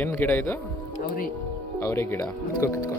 ಏನು ಗಿಡ ಇದು? ಅವರೇ ಅವರೇ ಗಿಡ. ಕಿತ್ಕೋ ಕಿತ್ಕೋ.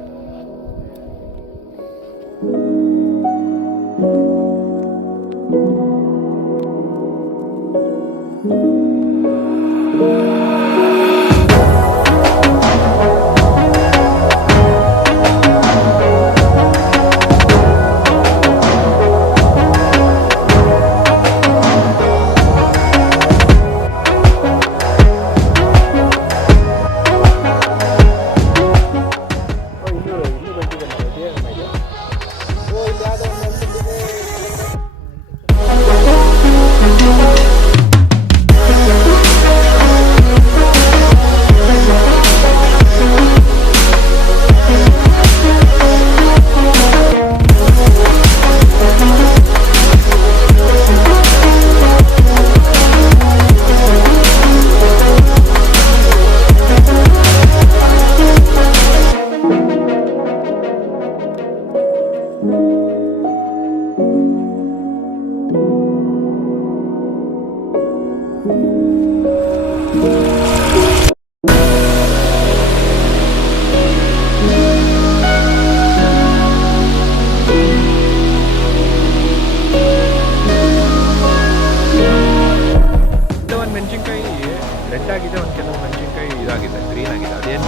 ಮೆಣಸಿನ್ಕಾಯಿ ರೆಡ್ ಆಗಿದೆ, ಒಂದು ಕೆಲವು ಮೆಣಸಿನ್ಕಾಯಿ ಇದಾಗಿದೆ, ಗ್ರೀನ್ ಆಗಿದೆ. ಅದೇನು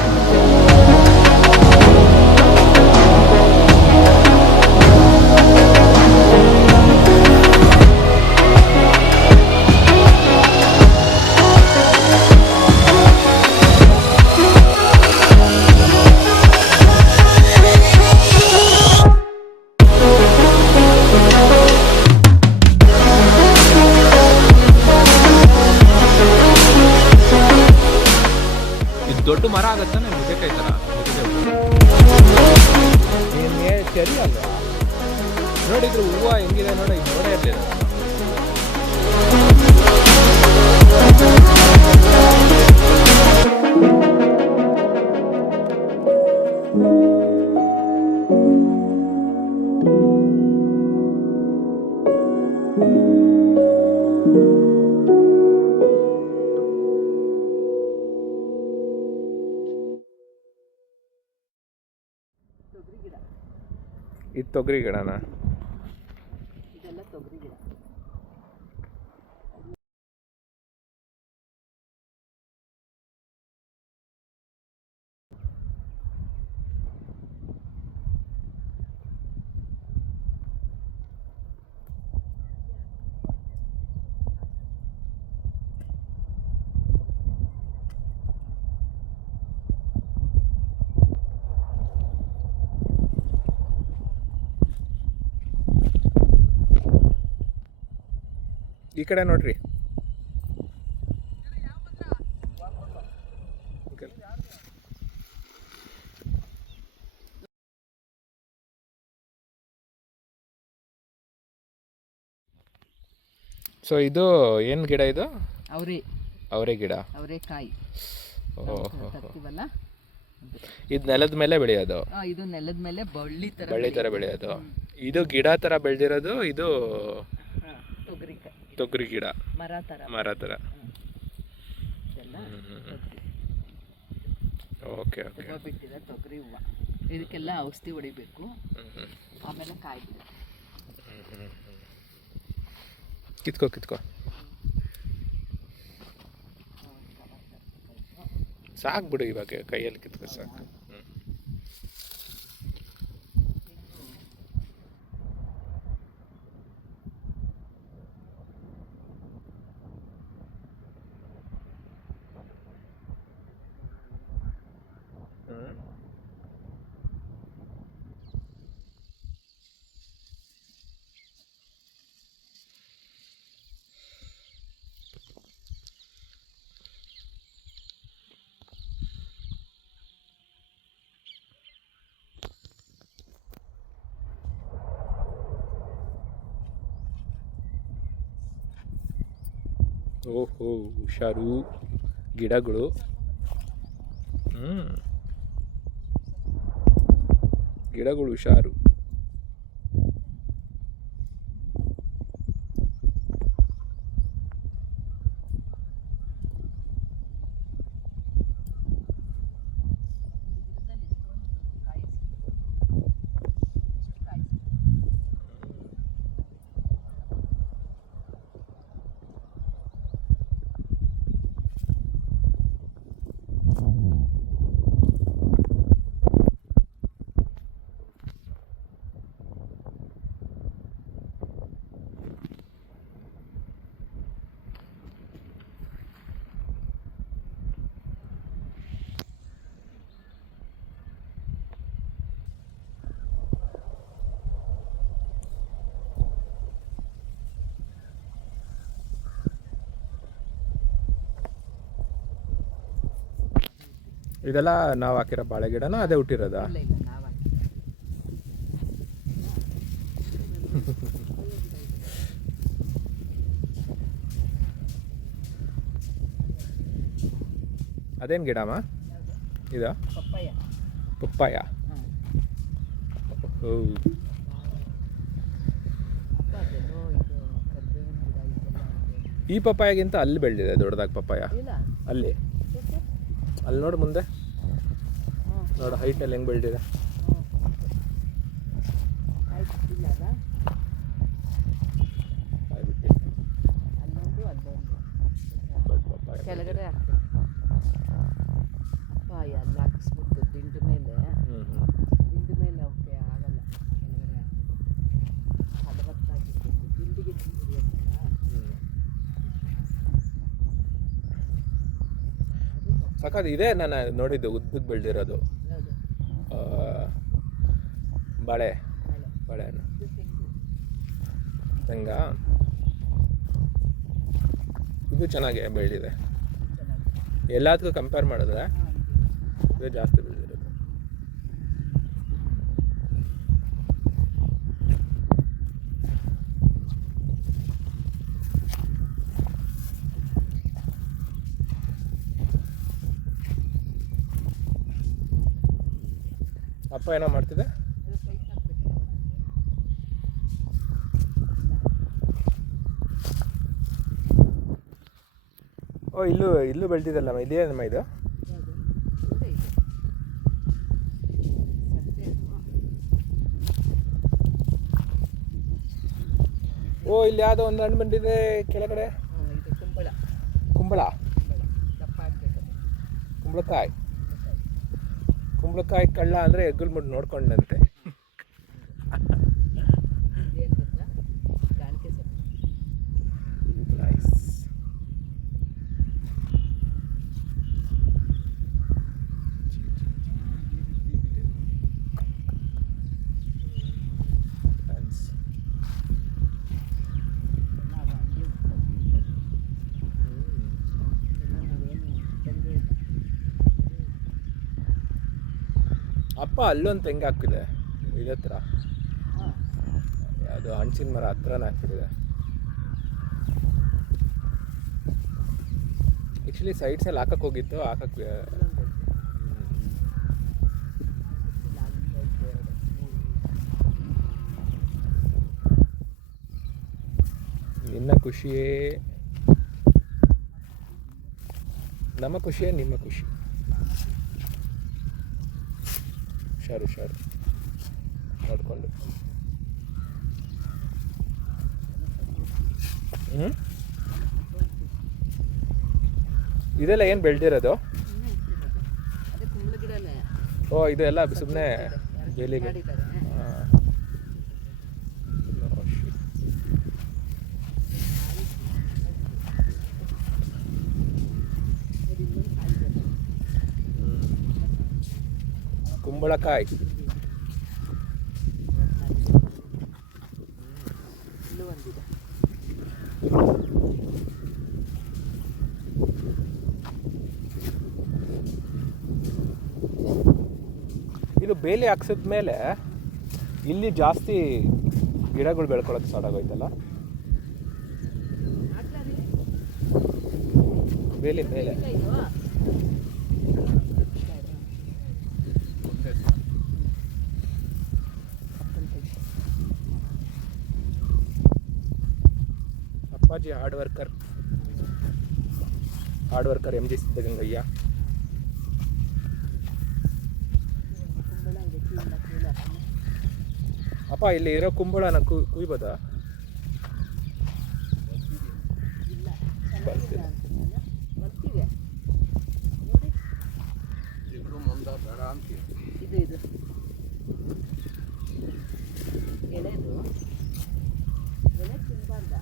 ದೊಡ್ಡ ಮರ ಆಗತ್ತಾನೆ ನುಗ್ಗೆಕಾಯಿ ಥರ. ಚರಿ ಅಲ್ವಾ? ನೋಡಿದ್ರು ಹೂವು ಹೆಂಗಿದೆ ನೋಡಿ, ನೋಡೇ ಇರಲಿಲ್ಲ. ಇದು ತೊಗರಿ ಗಿಡನಾ? ಇದೆಲ್ಲ ತೊಗರಿ ಗಿಡ. ಈ ಕಡೆ ನೋಡ್ರಿ. ಸೊ ಇದು ಏನು ಗಿಡ ಇದು? ಅವರೇ ಗಿಡ. ಅವರೇಕಾಯಿ ತರ್ತೀವಲ್ಲ, ಇದು ನೆಲದ ಮೇಲೆ ಬೆಳೆಯೋದು? ಇದು ನೆಲದ ಮೇಲೆ ಬಳ್ಳಿ ಥರ ಬೆಳೆಯೋದು. ಇದು ಗಿಡ ಥರ ಬೆಳೆದಿರೋದು, ಇದು ತೊಗರಿ ಗಿಡ, ಮರ ಥರ. Okay okay. ಬಿಟ್ಟಿದೆ ತೊಗರಿ ಹೂವು. ಇದಕ್ಕೆಲ್ಲ ಔಷಧಿ ಹೊಡಿಬೇಕು, ಆಮೇಲೆ ಕಾಯಿ ಗಿಡ. ಕಿತ್ಕೋ ಕಿತ್ಕೋ. ಸಾಕು ಬಿಡು, ಇವಾಗ ಕೈಯಲ್ಲಿ ಕಿತ್ಕೋ ಸಾಕು. ಓಹೋ, ಹುಷಾರು ಗಿಡಗಳು. ಗಿಡಗಳು ಹುಷಾರು. ಇದೆಲ್ಲ ನಾವು ಹಾಕಿರೋ ಬಾಳೆ ಗಿಡನ ಅದೇ ಹುಟ್ಟಿರೋದಾ? ಇಲ್ಲ ಇಲ್ಲ ನಾವು ಅದೇನು ಗಿಡಮ್ಮ ಇದು? ಪಪ್ಪಾಯ. ಪಪ್ಪಾಯ. ಹಾಂ. ಓ ಅದೇನೋ ಇದು ಕರ್ಬೇವಿನ ಗಿಡ ಇದೆಲ್ಲ ಇದೆ. ಈ ಪಪ್ಪಾಯಗಿಂತ ಅಲ್ಲಿ ಬೆಳೆದಿದೆ ದೊಡ್ಡದಾಗಿ ಪಪ್ಪಾಯ. ಇಲ್ಲ ಅಲ್ಲಿ ಅಲ್ಲಿ ನೋಡು ಮುಂದೆ ನೋಡು ಹೈಟಲ್ಲಿ ಹೆಂಗೆ ಬೆಳೆದಿದೆ. ಆಯ್ತು ಇಲ್ಲ ಅಲ್ಲ ಅಲ್ಲೊಂದು ಅಲ್ಲೊಂದು ಪಪ್ಪಾಯ ಕೆಳಗಡೆ ಹಾಕ್ಬೇಕು. ಪಪ್ಪಾಯ ಅಲ್ಲಿ ಹಾಕಿಸ್ಬಿಟ್ಟು ದಿಂಡು ಮೇಲೆ ದಿಂಡು ಮೇಲೆ ಅವಕ್ಕೆ ಆಗಲ್ಲ. ಕೆಳಗಡೆ ಫಲವತ್ತಾಗಿರ್ಬೇಕು. ದಿಂಡಿಗೆ ದಿಂಡು ಹಿಡಿಯೋದಲ್ಲ ಅದು. ಸಾಕಾದ ಇದೆ. ನಾನು ನೋಡಿದ್ದು ಉದ್ದಕ್ಕೆ ಬೆಳೆದಿರೋದು ಯಾವುದು? ಬಾಳೆ ಬಾಳೆ. ಬಾಳೆಹಣ್ಣು ಇದು ತೆಂಗು. ತೆಂಗ. ಇದು ಚೆನ್ನಾಗಿ ಬೆಳೆದಿದೆ. ಚೆನ್ನಾಗಿದೆ. ಎಲ್ಲದಕ್ಕೂ ಕಂಪೇರ್ ಮಾಡಿದ್ರೆ ಹಾಂ ಇದು ಜಾಸ್ತಿ ಬೆಳೆದಿರೋದು. ಅಪ್ಪ ಏನೋ ಮಾಡ್ತಿದ್ದೆ? ಅದು ಸೈಟ್ ಹಾಕ್ಬೇಕು. ಓ ಇಲ್ಲೂ ಬೆಳೆದಿದ್ದಲ್ಲಮ್ಮ. ಇದೇನಮ್ಮ ಇದು? ಯಾವುದು? ಇದೆ ಇದೆ. ಸತ್ತೆ ಅದು. ಓ ಇಲ್ಲಿ ಯಾವುದೋ ಒಂದು ಹಣ್ಣು ಬಂದಿದೆ ಕೆಳಗಡೆ. ಇದು ಕುಂಬಳ. ಕುಂಬಳ. ಕುಂಬಳ ದಪ್ಪ ಆಗಬೇಕು. ಕುಂಬಳಕಾಯಿ. ಕುಂಬಳಕಾಯಿ ಕಳ್ಳ ಅಂದರೆ ಎಗ್ಗುಲ್ ಮುಟ್ಟು ನೋಡ್ಕೊಂಡಂತೆ. ಇದೇನು ಗೊತ್ತಾ? ಗಾಣಿಕೆ ಸೊಪ್ಪು. ನೈಸ್. ನಾವು ಹಂಗೆ ಉಟ್ಕೊಳ್ತೀವಿ. ಎಲ್ಲ ನಾವೇನು ತಂದೆ ಇಲ್ಲ. ಅಪ್ಪ ಅಲ್ಲೊಂದು ತೆಂಗು ಹಾಕಿದೆ ಇದೇ ಹತ್ರ. ಹಾಂ ಅದು ಹಣ್ಸಿನ ಮರ ಹತ್ರನೇ ಹಾಕ್ಬಿಟ್ಟಿದೆ. ಆ್ಯಕ್ಚುಲಿ ಸೈಡ್ಸಲ್ಲಿ ಹಾಕಕ್ಕೆ ಹೋಗಿತ್ತು ಹಾಕಕ್ಕೆ. ಇಲ್ಲೊಂದು ಇಲ್ಲ ಅಲ್ಲೊಂದು ಎರಡು ಮೂರು. ನಿನ್ನ ಖುಷಿಯೇ ನಮ್ಮ ಖುಷಿಯೇ ನಿಮ್ಮ ಖುಷಿ. ಹುಷಾರು ನೋಡಿಕೊಂಡು. ಇದೆಲ್ಲ ಏನು ಬೆಳೆದಿರೋದು? ಅದೇ ಕುಂಬಳ ಗಿಡನೇ. ಓ ಇದು ಎಲ್ಲ ಸುಮ್ಮನೆ ಬೇಲಿಗೆ. ಮಾಡಿದ್ದಾರೆ. ಕುಂಬಳಕಾಯಿ. ಇಲ್ಲೂ ಒಂದಿದೆ. ಇದು ಬೇಲಿ ಹಾಕ್ಸಿದ ಮೇಲೆ ಇಲ್ಲಿ ಜಾಸ್ತಿ ಗಿಡಗಳು ಬೆಳ್ಕೊಳಕ್ಕೆ ಸ್ಟಾರ್ಟ್ ಆಗೋಯ್ತಲ್ಲ ಬೇಲಿ ಮೇಲೆ. ಅಪ್ಪಾಜಿ hard worker M G Siddagangaiah. ಅಪ್ಪ ಇಲ್ಲಿ ಇರೋ ಕುಂಬಳನ ಕುಯ್ಬೋದಾ? ಬರ್ತಿಲ್ಲ. ಇದು ಎಳೆದು ಎಲೆ ತಿನ್ಬಾರ್ದ?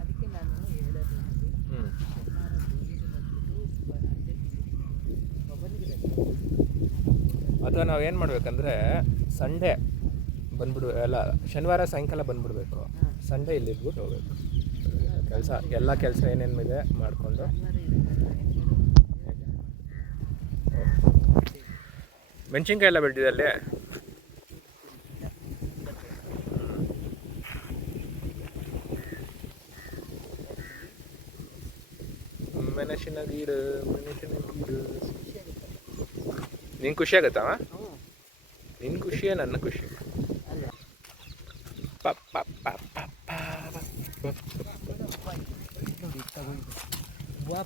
ಅದಕ್ಕೆ ನಾನು ಹೇಳೋದು ಅದು ಸೊ ನಾವು ಏನು ಮಾಡಬೇಕಂದ್ರೆ ಸಂಡೇ ಎಲ್ಲ ಶನಿವಾರ ಸಾಯಂಕಾಲ ಬಂದುಬಿಡ್ಬೇಕು. ಸಂಡೇ ಇಲ್ಲಿ ಇದ್ಬಿಟ್ಟು ಹೋಗ್ಬೇಕು. ಎಲ್ಲ ಕೆಲಸ ಏನೇನಿದೆ ಮಾಡಿಕೊಂಡು ಮೆಣಸಿನ್ಕಾಯಿ ಎಲ್ಲ ಬೆಳೆದಿದೆ ಅಲ್ಲಿ. ಮೆಣಸಿನ ಗೀಡು ನಿಂಗೆ ಖುಷಿ ಆಗತ್ತವ? ನಿನ್ನ ಖುಷಿಯೇ ನನ್ನ ಖುಷಿ.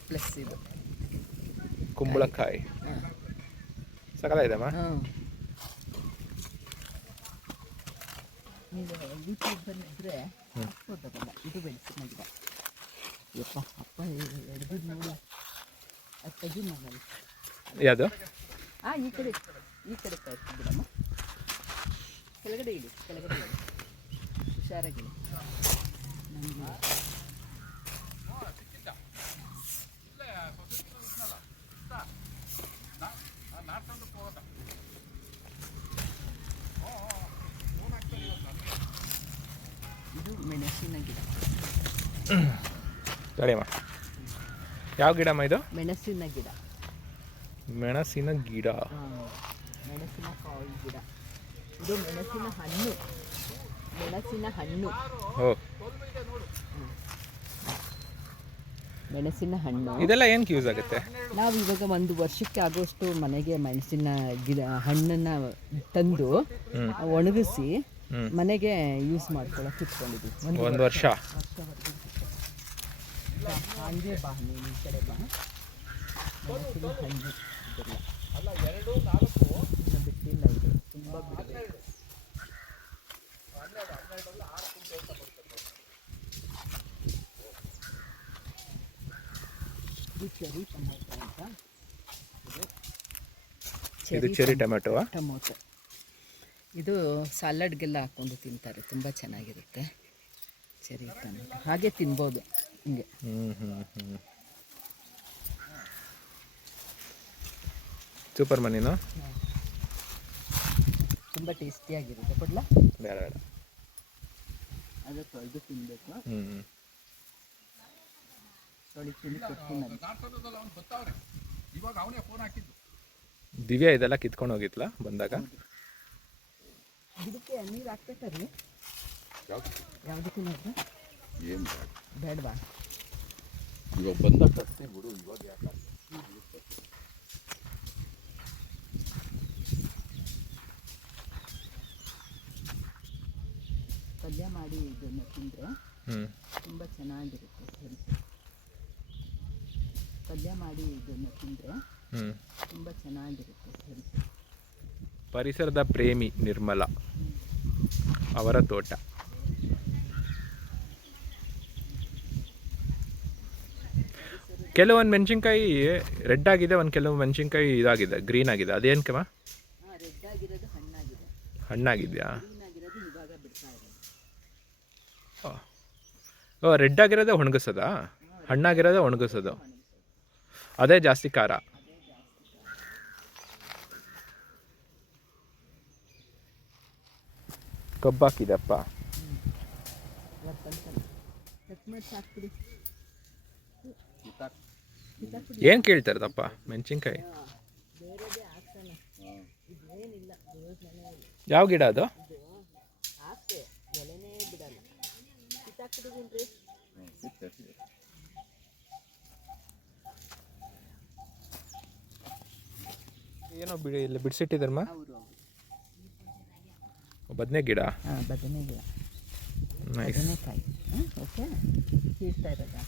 ಪ್ಲಸ್ ಇದು ಕುಂಬಳಕಾಯಿ ಸಕಲಾಯ್ತಮ್ಮ. ನೀವು ಯೂಟ್ಯೂಬಲ್ಲಿ ಇದ್ದರೆ ಇದು ಬೆಳೆಸಿನ ಗಿಡ. ಯಪ್ಪ ಅಪ್ಪ ಹಿಡಿದು ನೋಡಿ ಅದು ತೆಗಿ ಮಗಲ್ಲಿ. ಯಾವುದು? ಈ ಕಡೆ ಕಾಯ್ತಿದ್ದೀರಮ್ಮ. ಕೆಳಗಡೆ ಇಡಿ, ಕೆಳಗಡೆ ಇಡಿ, ಹುಷಾರಾಗಿ. ಇದು ಮೆಣಸಿನ ಗಿಡ. ಸರಿಯಮ್ಮ. ಯಾವ ಗಿಡಮ್ಮ ಇದು? ಮೆಣಸಿನ ಗಿಡ. ಮೆಣಸಿನ ಗಿಡ. ಮೆಣಸಿನಕಾಯಿ ಗಿಡ. ಇದು ಮೆಣಸಿನ ಹಣ್ಣು. ಓ, ಮೆಣಸಿನ ಹಣ್ಣು. ಇದೆಲ್ಲ ಏನಕ್ಕೆ ಯೂಸ್ ಆಗುತ್ತೆ? ನಾವು ಇವಾಗ ಒಂದು ವರ್ಷಕ್ಕೆ ಆಗೋಷ್ಟು ಮನೆಗೆ ಮೆಣಸಿನ ಗಿಡ ಹಣ್ಣನ್ನು ತಂದು ಒಣಗಿಸಿ ಮನೆಗೆ ಯೂಸ್ ಮಾಡ್ಕೊಳ್ಳೋಕೆ ಇಟ್ಕೊಂಡಿದ್ದೀವಿ. ಒಂದು ವರ್ಷ ಹಂಗೆ ಬಾ, ನೀನು ಈ ಕಡೆ ಬಾ. ಮೆಣಸಿನ ಹಣ್ಣು ಇನ್ನು ಬಿಟ್ಟಿಲ್ಲ, ಇದು ತುಂಬ ಬಿಡಬೇಕು. ಇದು ಚೆರಿ ಟೊಮೊಟೊ ಅಂತ. ಇದು ಚೆರಿ ಟೊಮೆಟೊ. ಇದು ಸಾಲಡ್ಗೆಲ್ಲ ಹಾಕ್ಕೊಂಡು ತಿಂತಾರೆ, ತುಂಬ ಚೆನ್ನಾಗಿರುತ್ತೆ ಚೆರಿ ಟೊಮೆಟೊ. ಹಾಗೆ ತಿನ್ಬೋದು ಹಿಂಗೆ. ಸೂಪರ್ ಮನಿನು ತುಂಬ ಟೇಸ್ಟಿಯಾಗಿರುತ್ತೆ. ಕೊಡ್ಲಾ? ಬೇಡ ಬೇಡ, ಅದು ತೊಳೆದು ತಿನ್ನಬೇಕು. ತೊಳಿತೀನಿ ಕೊಡ್ತೀನಿ. ದಿವ್ಯಾ ಇದೆಲ್ಲ ಕಿತ್ಕೊಂಡು ಹೋಗಿತ್ಲಾ ಬಂದಾಗ? ಇದಕ್ಕೆ ನೀರು ಹಾಕ್ಬೇಕಾದ್ರೆ ಯಾವುದಕ್ಕೂ ನೋಡ್ರಿ ಏನು ಬೇಡವಾ? ಇವಾಗ ಬಂದಾಗ ಅಷ್ಟೇ ಬಿಡು, ಇವಾಗ ಯಾಕೆ? ಪಲ್ಯ ಮಾಡಿ ಇದನ್ನು ತಿಂದರೆ ತುಂಬ ಚೆನ್ನಾಗಿರುತ್ತೆ. ಪಲ್ಯ ಮಾಡಿ ಇದನ್ನು ತಿಂದರೆ ತುಂಬ ಚೆನ್ನಾಗಿರುತ್ತೆ. ಪರಿಸರದ ಪ್ರೇಮಿ ನಿರ್ಮಲಾ ಅವರ ತೋಟ. ಕೆಲವೊಂದು ಮೆಣಸಿನ್ಕಾಯಿ ರೆಡ್ ಆಗಿದೆ, ಕೆಲವು ಮೆಣಸಿನ್ಕಾಯಿ ಇದಾಗಿದೆ, ಗ್ರೀನ್ ಆಗಿದೆ. ಅದೇನಕ್ಕಮ್ಮ? ರೆಡ್ ಆಗಿರೋದು ಹಣ್ಣಾಗಿದೆ. ಹಣ್ಣಾಗಿದೆಯಾ? ಗ್ರೀನ್ ಆಗಿರೋದು ಇವಾಗ ಬಿಡ್ತಾ ಇದೆ. ಓ, ರೆಡ್ ಆಗಿರೋದೇ ಒಣಗಿಸೋದಾ? ಹಣ್ಣಾಗಿರೋದೇ ಒಣಗಿಸೋದು. ಅದೇ ಜಾಸ್ತಿ ಖಾರ. ಕಬ್ಬು ಹಾಕಿದೆಪ್ಪ. ಏನು ಕೇಳ್ತಾರದಪ್ಪ ಮೆಣಸಿನ್ಕಾಯಿ? ಯಾವ ಗಿಡ ಅದು? ಏನೋ ಬಿಡಿ, ಇಲ್ಲಿ ಬಿಡಿಸಿಟ್ಟಿದ್ರಮ್ಮ. ಬದನೆ ಗಿಡ. ಬದನೆ ಗಿಡ. ನೈಸ್. ಬದನೆಕಾಯಿ. ಓಕೆ, ಕೀಳ್ತಾ ಇರೋದಾ?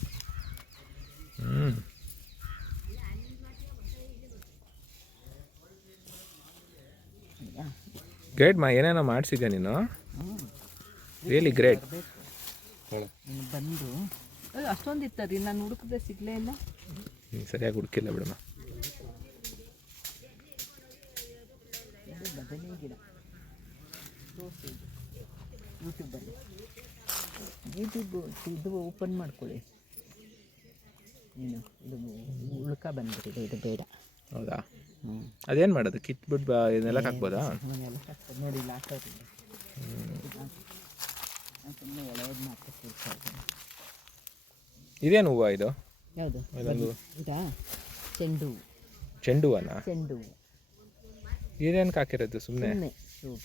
ಗ್ರೇಟ್ ಮಾ, ಏನೇನೋ ಮಾಡಿಸಿದ್ಯಾ ನೀನು. Really great. ಬಂದು ಅಷ್ಟೊಂದು ಇರ್ತದೆ, ನಾನು ಹುಡುಕಿದ್ರೆ ಸಿಗಲೇ ಇಲ್ಲ. ಸರಿಯಾಗಿ ಹುಡುಕಿಲ್ಲ ಬಿಡಮ್ಮ. ಇದು ಬದನೆ ಗಿಡ. ಯೂಟ್ಯೂಬಲ್ಲಿ ಇದು ಓಪನ್ ಮಾಡ್ಕೊಳ್ಳಿ. ಏನು ಇದು ಉಳ್ಕ ಬಂದ್ಬಿಟ್ಟಿದೆ, ಇದು ಬೇಡ. ಹೌದಾ? ಅದೇನು ಮಾಡೋದು, ಕಿತ್ಬಿಟ್ಟು ಇದನ್ನೆಲ್ಲ ಹಾಕ್ಬೋದಾ? ಅವನ್ನೆಲ್ಲ ಹಾಕ್ತಾರೆ ನೋಡಿ, ಇಲ್ಲಿ ಹಾಕೋದು ಸುಮ್ಮನೆ ಒಳ್ಳೆಯದು ಮಾತ್ರ ಕೂರ್ತಾ ಇದ್ದೀನಿ. ಇದೇನು ಹೂವು ಇದು? ಯಾವುದು ಇದೊಂದು ಇದಾ? ಚೆಂಡು ಚೆಂಡು ಹೂವನ? ಚೆಂಡು ಇದೇನು ಹಾಕಿರೋದು? ಸುಮ್ಮನೆ ಸುಮ್ಮನೆ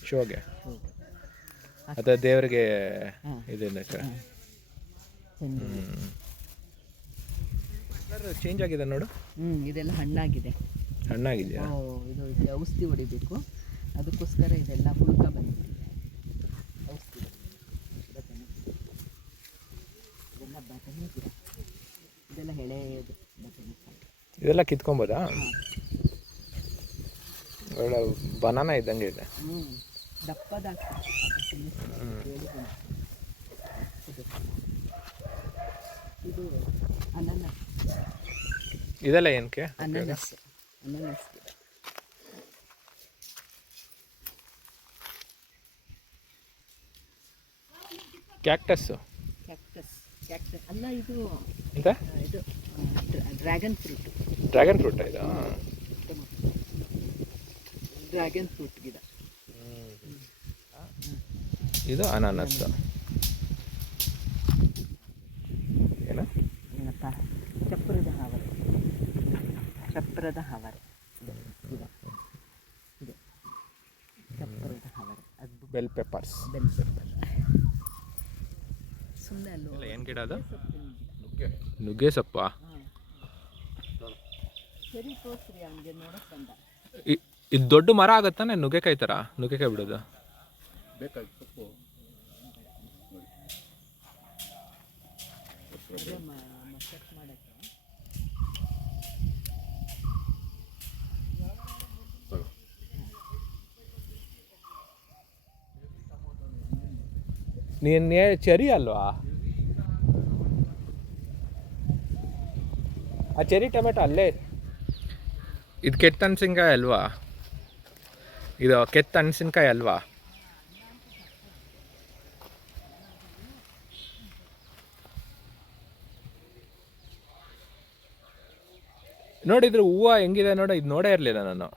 ಶೋಗೆ ಅಥವಾ ದೇವರಿಗೆ ಇದಕ್ಕೆ? ಚೆಂಡು ಚೇಂಜ್ ಆಗಿದೆ ನೋಡು. ಇದೆಲ್ಲ ಹಣ್ಣಾಗಿದೆ. ಹಣ್ಣಾಗಿದೆಯಾ? ಇದು ಔಷಧಿ ಹೊಡಿಬೇಕು, ಅದಕ್ಕೋಸ್ಕರ ಇದೆಲ್ಲ ಹುಡುಕ ಬಂದಿದೆ. ಔಷಧಿ ಇದೆಲ್ಲ ಬದನೆ ಗಿಡ, ಇದೆಲ್ಲ ಎಳೆಯದು ಬದನೆಕಾಯಿ. ಇದೆಲ್ಲ ಕಿತ್ಕೊಬೋದಾ? ಒಳ್ಳೆ ಬನಾನ ಇದ್ದಂಗೆ ಇದೆ. ದಪ್ಪದಾಗ್ತದೆ. ಇದು ಅನಾನಸ್. ಇದೆಲ್ಲ ಏನಕ್ಕೆ? ಅನಾನಸ್ ಅನಾನಸ್ ಗಿಡ. ಕ್ಯಾಕ್ಟಸ್ಸು ಕ್ಯಾಕ್ಟಸ್ ಕ್ಯಾಕ್ಟಸ್ ಅಲ್ಲ, ಇದು ಅಂತ ಇದು ಡ್ರ್ಯಾಗನ್ ಫ್ರೂಟ್. ಡ್ರ್ಯಾಗನ್ ಫ್ರೂಟ್ ಇದು? ಡ್ರ್ಯಾಗನ್ ಫ್ರೂಟ್ ಗಿಡ. ಇದು ಅನಾನಸ್. ಏನು? ಏನಪ್ಪ? ಚಪ್ಪರದ ಹಾವರೆ. ಚಪ್ಪರದ ಹಾವರೆ ಗಿಡ ಇದೆ. ಚಪ್ಪರದ ಹಾವರೆ, ಅದು ಬೆಲ್ ಪೆಪ್ಪರ್ಸ್. Bell pepper. ಸುಮ್ಮನೆ ಅಲ್ಲೋ ಏನು ಗಿಡ ಅದು? ನುಗ್ಗೆ. ನುಗ್ಗೆ ಸೊಪ್ಪ. ಸರಿ ತೋರಿಸ್ರಿ ಹಂಗೆ ನೋಡೋಕೆ ಬಂದ. ಇದು ದೊಡ್ಡ ಮರ ಆಗುತ್ತಾನೆ ನುಗ್ಗೆಕಾಯಿ ಥರ? ನುಗ್ಗೆಕಾಯಿ ಬಿಡೋದು ಬೇಕಾಗಿ ಸೊಪ್ಪು ಅದೇ ಮಸಾಜ್ ಮಾಡೋಕ್ಕೆ. ನೀನು ಚೆರಿ ಅಲ್ವಾ? ಆ ಚೆರಿ ಟೊಮೆಟೊ ಅಲ್ಲೇ. ಇದು ಕೆತ್ತ ಹಣಸಿನ್ಕಾಯಿ ಅಲ್ವಾ? ಇದು ಕೆತ್ತ ಹಣಸಿನ್ಕಾಯಿ ಅಲ್ವಾ? ನೋಡಿದ್ರು ಹೂವು ಹೆಂಗಿದೆ ನೋಡು. ಇದು ನೋಡೇ ಇರಲಿಲ್ಲ ನಾನು.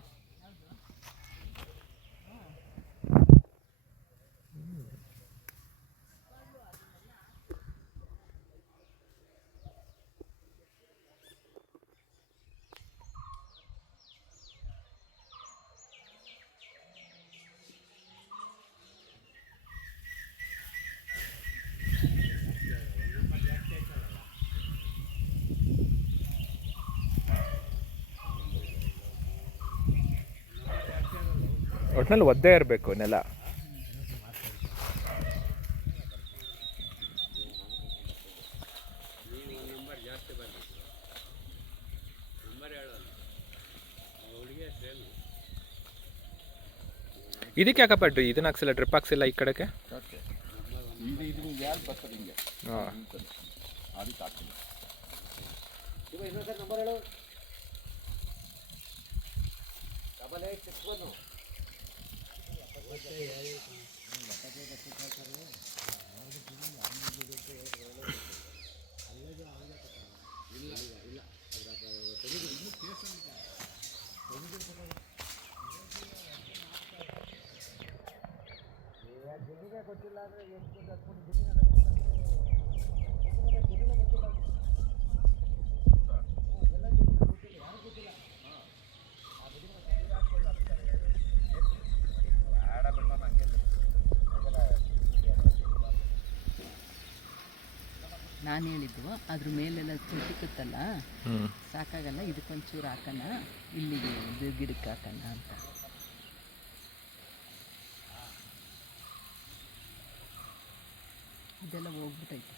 ಒಟ್ಟಿನಲ್ಲಿ ಒದ್ದೇ ಇರಬೇಕು ನೆಲ. ಇದಕ್ಕೆ ಯಾಕಪ್ಪಟ್ಟು ಇದನ್ನ ಹಾಕ್ಸಿಲ್ಲ, ಡ್ರಿಪ್ ಹಾಕ್ಸಿಲ್ಲ ಈ ಕಡೆಗೆ? ಇದು ಯಾರು ಬರ್ತದೆ ಹಿಂಗೆ? ಹಾಂ, ಅದಕ್ಕೆ ಹಾಕ್ತೀನಿ. ನಾನು ಹೇಳಿದ್ದು ಅದ್ರ ಮೇಲೆಲ್ಲ ಸಿಕ್ಕುತ್ತಲ್ಲ, ಸಾಕಾಗಲ್ಲ, ಇದಕ್ಕೊಂಚೂರು ಹಾಕೋಣ, ಇಲ್ಲಿಗೆ ಇದು ಗಿಡಕ್ಕೆ ಹಾಕೋಣ ಅಂತ. ಇದೆಲ್ಲ ಹೋಗ್ಬಿಟ್ಟೈತೆ.